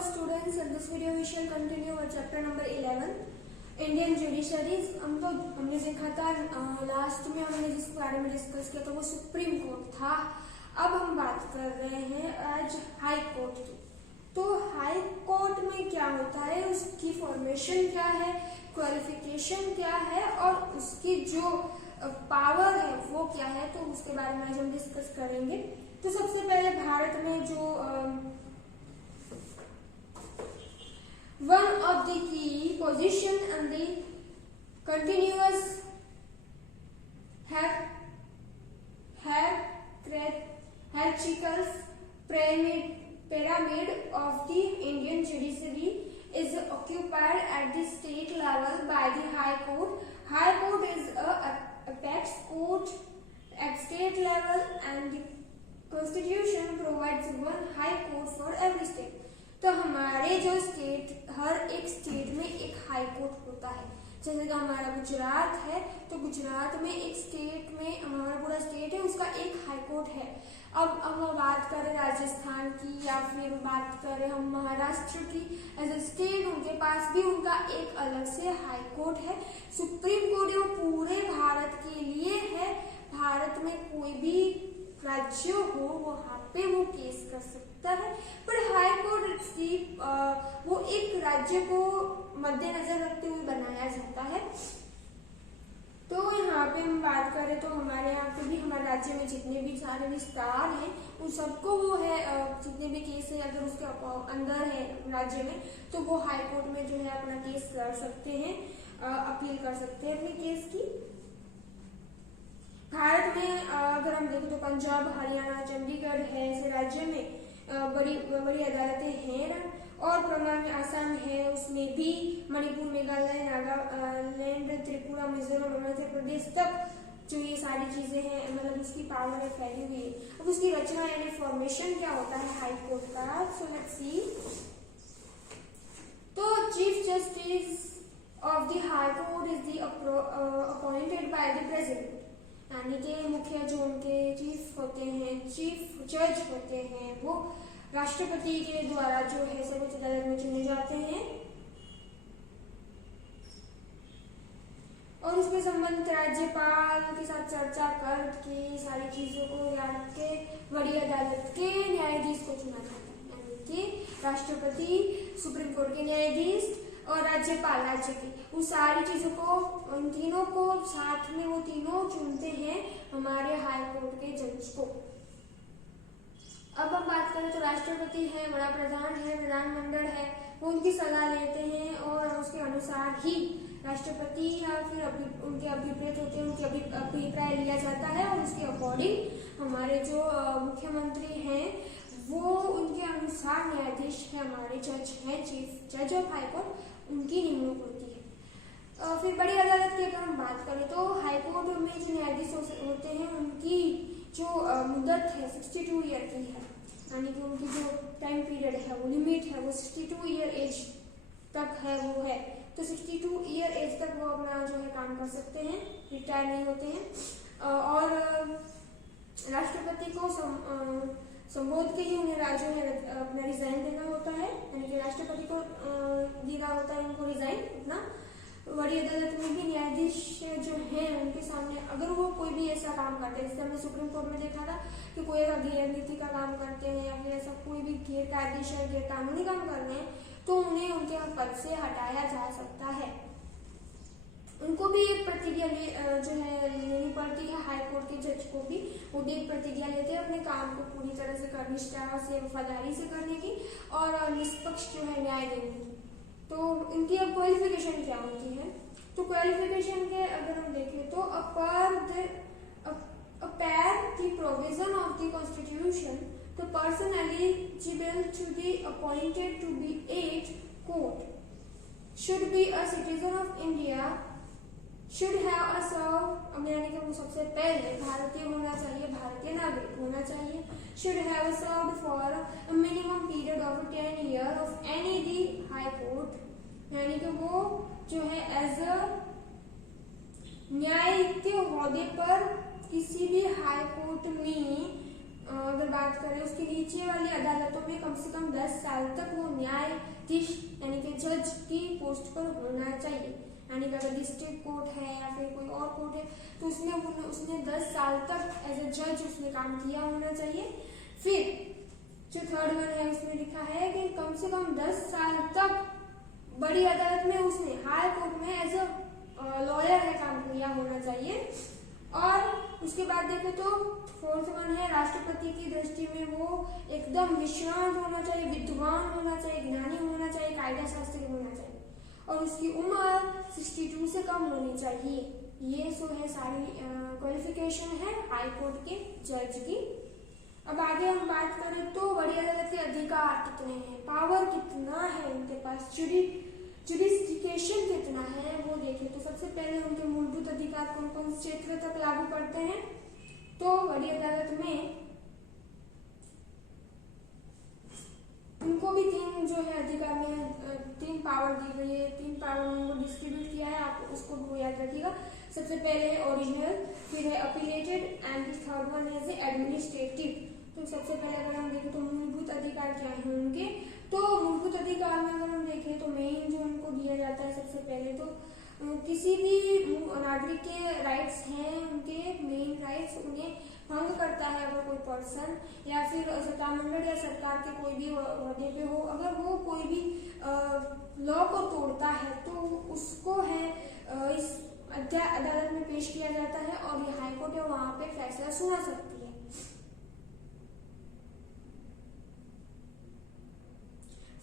students, in this video we shall continue our chapter number 11 Indian judiciaries. हमने देखा था last में हमने जिस बारे में डिस्कस किया था वो सुप्रीम कोर्ट था। अब हम बात कर रहे हैं आज हाई कोर्ट की। तो हाई कोर्ट में क्या होता है, उसकी फॉर्मेशन क्या है, क्वालिफिकेशन क्या है और उसकी जो पावर है वो क्या है, तो उसके बारे में आज हम डिस्कस करेंगे। तो सबसे पहले भारत में जो one of the key position and the continuous hierarchical pyramid of the Indian judiciary is occupied at the state level by the High Court. High Court is a apex court at state level and the Constitution provides one High Court for every state. तो हमारे जो state, हर एक state में एक high court होता है। जैसे कि हमारा गुजरात है तो गुजरात में एक स्टेट में, हमारा पूरा स्टेट है उसका एक हाई कोर्ट है। अब हम बात करें राजस्थान की या फिर बात करें हम महाराष्ट्र की, एज ए स्टेट उनके पास भी उनका एक अलग से हाई कोर्ट है। सुप्रीम कोर्ट वो पूरे भारत के लिए है। भारत में कोई भी राज्य हो वहां पे वो केस कर सकता है, पर हाई कोर्ट वो एक राज्य को मद्देनजर रखते हुए बनाया जाता है। तो यहाँ पे हम बात करें तो हमारे यहाँ पे भी, हमारे राज्य में जितने भी सारे विस्तार हैं उन सबको वो है, जितने भी केस है अगर उसके अंदर है राज्य में तो वो हाई कोर्ट में जो है अपना केस कर सकते हैं, अपील कर सकते हैं अपने केस की। भारत में अगर हम देखें तो पंजाब, हरियाणा, चंडीगढ़ है, ऐसे राज्य में बड़ी बड़ी अदालतें हैं। और प्रमाण में आसाम है, उसमें भी मणिपुर, मेघालय, नागालैंड, त्रिपुरा, मिजोरम, अरुणाचल प्रदेश तक जो ये सारी चीजें हैं, मतलब उसकी पावर है फैली हुई है। अब उसकी रचना यानी फॉर्मेशन क्या होता है हाई कोर्ट का, सो लेट्स सी। तो chief justice of the high court is the appointed by the president, यानी कि मुख्य जो उनके चीफ होते हैं, चीफ जज होते हैं, वो राष्ट्रपति के द्वारा जो है सर्वोच्च अदालत में चुने जाते हैं और उसके संबंधित राज्यपाल के साथ चर्चा करके सारी चीजों को याद के बड़ी अदालत के न्यायाधीश को चुना जाता है, यानी कि राष्ट्रपति, सुप्रीम कोर्ट के न्यायाधीश और राज्यपाल राज्य की, उन सारी चीजों को, उन तीनों को साथ में वो तीनों चुनते हैं हमारे हाई कोर्ट के जज को। अब हम बात करें तो राष्ट्रपति है, बड़ा प्रधान है, विधानमंडल है, वो उनकी सलाह लेते हैं और उसके अनुसार ही राष्ट्रपति या फिर उनके अभिप्रेत होते हैं, उनके अभिप्राय लिया जाता है और उसके अकॉर्डिंग हमारे जो मुख्यमंत्री हैं वो उनके अनुसार न्यायाधीश है, हमारे जज हैं, चीफ जज ऑफ हाई कोर्ट, उनकी नियुक्ति होती है। फिर बड़ी अदालत की अगर हम बात करें तो हाई कोर्ट में जो न्यायाधीश होते हैं उनकी जो मुद्दत है 62 ईयर की है, यानी कि उनकी जो टाइम पीरियड है वो लिमिट है वो 62 ईयर एज तक है, वो है तो 62 ईयर एज तक वो अपना जो है काम कर सकते हैं, रिटायर नहीं होते हैं। और राष्ट्रपति को संबोध के ही उन्हें जो है अपना रिजाइन देना होता है, यानी कि राष्ट्रपति को देना होता है उनको रिजाइन अपना। बड़ी अदालत में भी न्यायाधीश जो हैं उनके सामने अगर वो कोई भी ऐसा काम करते हैं, जैसे हमने सुप्रीम कोर्ट में देखा था कि कोई अगर गैर नीति का काम करते हैं या फिर ऐसा कोई भी गैर कायदेशीर गैर कानूनी काम कर रहे हैं तो उन्हें उनके पद से हटाया जा सकता है। उनको भी एक प्रतिज्ञा जो है लेनी पड़ती है, हाई कोर्ट के जज को भी वो भी एक प्रतिज्ञा लेते हैं अपने काम को पूरी तरह से निष्ठा से, वफादारी से करने की और निष्पक्ष जो है न्याय देने की। तो इनकी अब क्वालिफिकेशन क्या होती है, तो क्वालिफिकेशन के अगर हम देखें तो the provision of the constitution, the person eligible to be appointed to be eight court should be a citizen of India, should have a served, यानी कि वो सबसे पहले भारतीय होना चाहिए, भारतीय नागरिक होना चाहिए, should have served for a minimum period of 10 years of any the high court, यानी कि वो जो है एज अ न्यायिक ओहदे पर किसी भी हाई कोर्ट में अगर बात करें उसके नीचे वाली अदालतों में कम से कम 10 साल तक वो न्यायाधीश यानी कि जज की पोस्ट पर होना चाहिए। यानी कि अगर डिस्ट्रिक्ट कोर्ट है या फिर कोई और कोर्ट है तो उसने 10 साल तक एज ए जज उसने काम किया होना चाहिए। फिर जो थर्ड वन है उसमें लिखा है कि कम से कम 10 साल तक बड़ी अदालत में उसने हाई कोर्ट में एज अ लॉयर है काम किया होना चाहिए। और उसके बाद देखें तो फोर्थ वन है राष्ट्रपति की दृष्टि में वो एकदम निष्णात होना चाहिए, विद्वान होना चाहिए, ज्ञानी होना चाहिए, कायदा शास्त्री होना चाहिए और उसकी उम्र 62 से कम होनी चाहिए। ये सो है सारी क्वालिफिकेशन है हाई कोर्ट के जज की। अब आगे हम बात करें तो बड़ी अदालत के अधिकार कितने हैं, पावर कितना है उनके पास, जुडिस्टिकेशन कितना है वो देखें तो सबसे पहले उनके मूलभूत अधिकार कौन कौन से क्षेत्र तक लागू पड़ते हैं। तो बड़ी अदालत में उनको भी तीन जो है अधिकार में 3 पावर दी गई है, 3 पावर में उनको डिस्ट्रीब्यूट किया है, आप उसको याद रखिएगा। सबसे पहले ओरिजिनल, फिर है अपीलेटेड एंड थर्ड वन है एडमिनिस्ट्रेटिव। तो सबसे पहले अगर हम देखें तो मूलभूत अधिकार क्या है उनके, तो मूलभूत अधिकार में अगर हम देखें तो मेन जो उनको दिया जाता है सबसे पहले तो किसी भी नागरिक के राइट्स हैं, उनके मेन राइट्स उन्हें भंग करता है अगर कोई पर्सन या फिर सत्तामंडल या सरकार के कोई भी ओहदे पे हो, अगर वो कोई भी लॉ को तोड़ता है तो उसको है इस अदालत में पेश किया जाता है और ये हाईकोर्ट है वहां पे फैसला सुना सकती है।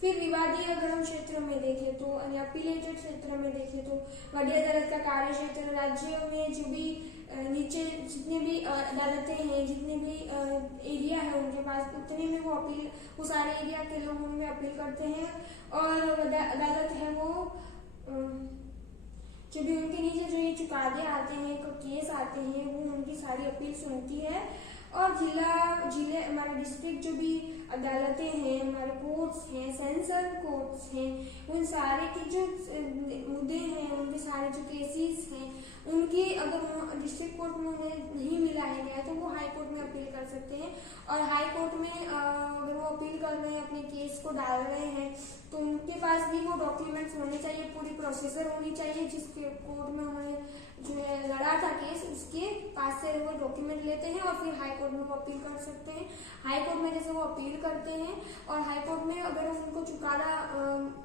फिर विवादी अगर हम क्षेत्र में देखें तो अपीलेटेड क्षेत्र में देखें तो बड़ी अदालत का कार्य क्षेत्र राज्य में जो भी नीचे जितने भी अदालतें हैं, जितने भी एरिया है उनके पास उतने में वो सारे एरिया के लोग उनमें अपील करते हैं और अदालत है वो जो भी उनके नीचे जो ये चुकादे आते हैं, केस आते हैं, वो उनकी सारी अपील सुनती है। और जिले हमारे डिस्ट्रिक्ट जो भी अदालतें हैं, हमारे कोर्ट्स हैं, सेंसर कोर्ट्स हैं, उन सारे के जो मुद्दे हैं, उनके सारे जो केसेस हैं, उनकी अगर डिस्ट्रिक्ट कोर्ट में उन्हें नहीं मिला है न्याय तो वो हाई कोर्ट में अपील कर सकते हैं। और हाई कोर्ट में अगर वो अपील कर रहे हैं, अपने केस को डाल रहे हैं, तो उनके पास भी वो डॉक्यूमेंट्स होने चाहिए, पूरी प्रोसीजर होनी चाहिए जिसके कोर्ट में उन्होंने जो है लड़ा था केस, उसके पास से वो डॉक्यूमेंट लेते हैं और फिर हाई कोर्ट में वो अपील कर सकते हैं। हाई कोर्ट में जैसे वो अपील करते हैं और हाई कोर्ट में अगर उनको चुकादा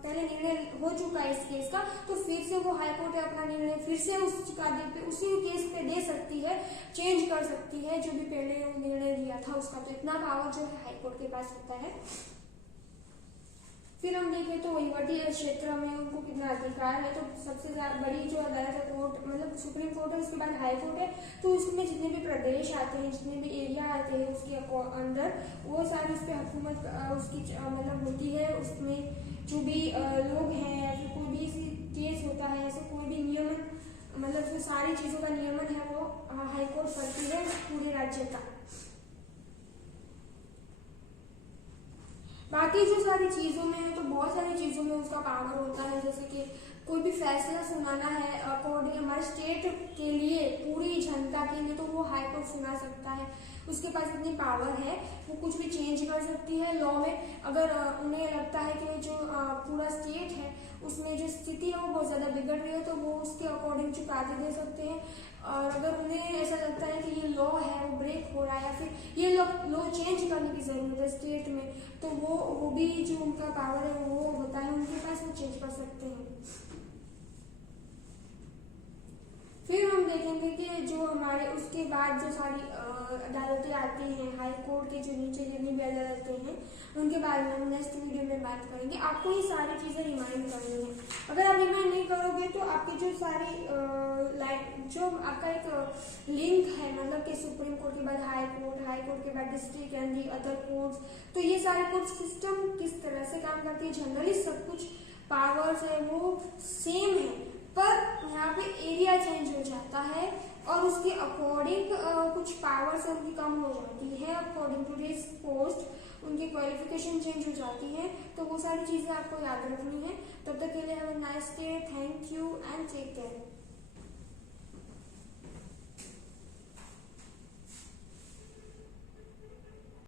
पहले निर्णय हो चुका है इस केस का, तो फिर से वो हाई कोर्ट अपना निर्णय फिर से उस चुकादे पे उसी केस पे दे सकती है, चेंज कर सकती है जो भी पहले निर्णय दिया था उसका। तो इतना पावर जो है हाई कोर्ट के पास होता है। फिर हम देखें तो वहीवटी क्षेत्र में उनको कितना अधिकार है, तो सबसे बड़ी जो अदालत है कोर्ट मतलब सुप्रीम कोर्ट है, उसके बाद हाई कोर्ट है। तो उसमें जितने भी प्रदेश आते हैं, जितने भी एरिया आते हैं उसके अंदर, वो सारी उस पर हुकूमत उसकी मतलब होती है। उसमें जो भी लोग हैं या फिर कोई भी केस होता है, ऐसे कोई भी नियमन मतलब जो सारी चीजों का नियमन है वो हाई कोर्ट करती है पूरे राज्य का। बाकी जो सारी चीजों में है तो बहुत सारी चीजों में उसका पावर होता है, जैसे कि कोई भी फैसला सुनाना है अकॉर्डिंग हमारे स्टेट के लिए, पूरी जनता के लिए, तो वो हाई कोर्ट सुना सकता है। उसके पास इतनी पावर है, वो कुछ भी चेंज कर सकती है लॉ में। अगर उन्हें लगता है कि जो पूरा स्टेट है उसमें जो स्थिति है वो बहुत ज्यादा बिगड़ रही है तो वो उसके अकॉर्डिंग चुकाते दे सकते हैं। और अगर उन्हें ऐसा लगता है कि ये लॉ है वो ब्रेक हो रहा है या फिर ये लॉ चेंज करने की जरूरत है स्टेट में, तो वो भी जो उनका पावर है वो होता है उनके पास, वो चेंज कर सकते हैं। फिर हम देखेंगे कि जो हमारे उसके बाद जो सारी अदालतें आती हैं हाई कोर्ट के जो नीचे जितनी भी अदालतें हैं उनके बारे में हम नेक्स्ट वीडियो में बात करेंगे। आपको ये सारी चीजें रिमाइंड करनी है। अगर आप रिमाइंड नहीं करोगे तो आपकी जो सारी जो आपका एक लिंक है मतलब कि सुप्रीम कोर्ट के बाद हाई कोर्ट के बाद district and the other courts, तो ये सारे कोर्ट सिस्टम किस तरह से काम करती है, जनरली सब कुछ पावर्स है वो सेम है, पर यहाँ पे एरिया चेंज हो जाता है और उसके अकॉर्डिंग कुछ पावर्स उनकी कम हो जाती है, अकॉर्डिंग टू दिस पोस्ट उनकी क्वालिफिकेशन चेंज हो जाती है। तो वो सारी चीजें आपको याद रखनी है। तब तक के लिए हमें नाइस